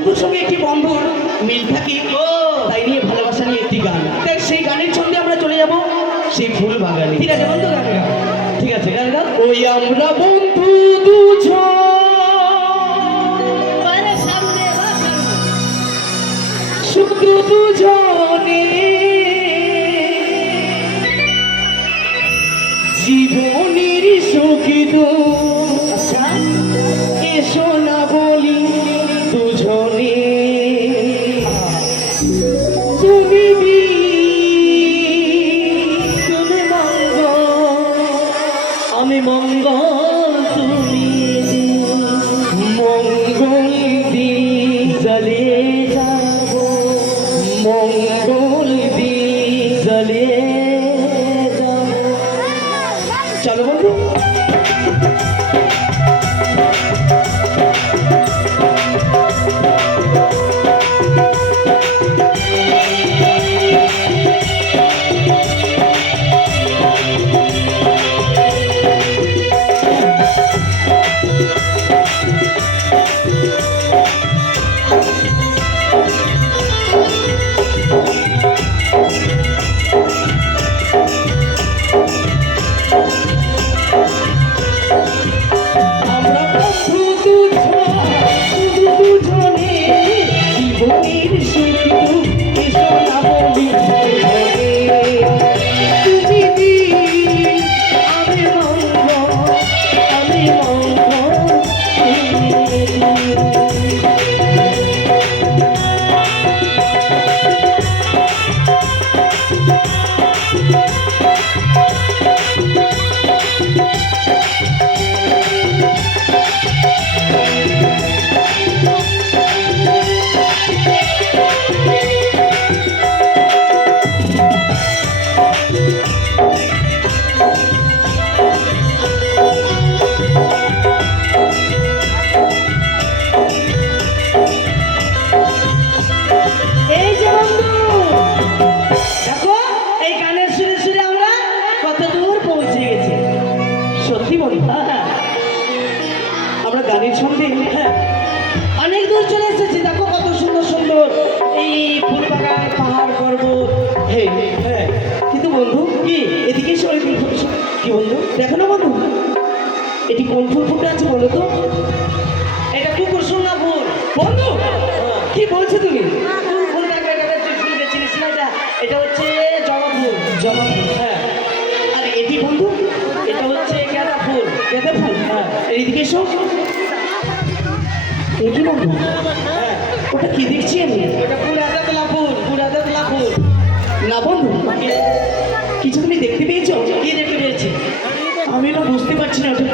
বন্ধুর সঙ্গে একটি বন্ধুর মিল থাকে, তাই নিয়ে ভালোবাসা নিয়ে একটি গান। তাই সেই গানের ছন্দে আমরা চলে যাব সেই ফুল বাগানে। ঠিক আছে বন্ধু, গান গাও। ঠিক আছে, গান গাও। ওই আমরা বন্ধু দুজন শুধু দুজনে জীবনের সুখিত এসো না বলি দুজনে তুমি তুমি মঙ্গল আমি মঙ্গল তুমি মঙ্গল দিন চলে যাব মঙ্গল দিন চলে যাব। চলো বন্ধু। আমরা গানের ছন্দে অনেক দূর চলে এসেছি। দেখো কত সুন্দর সুন্দর এই ফুল বাগান, পাহাড়, পর্বত। হ্যাঁ, কিন্তু বন্ধু কি এদিকে কি বন্ধু দেখো না বন্ধু, এটি কোন ফুল ফুটে আছে বলো তো? এটা কুকুর সুন্দর ফুল। বন্ধু কি বলছো তুমি? ফুল দেখো, এটা চিনিস না? এটা হচ্ছে জবা ফুল। জবা ফুল, হ্যাঁ। আর এটি বন্ধু, এটা হচ্ছে গাঁদা ফুল। গাঁদা ফুল, হ্যাঁ। এইদিকে এসো। কি বন্ধু? হ্যাঁ, ওটা কি দেখছি আমি? ওটা পুরাদা ফুল। পুরাদা ফুল না বন্ধু, কিছু তুমি দেখতে পেয়েছো? কি দেখতে পেয়েছি আমি না বুঝতে পারছি না। ওটা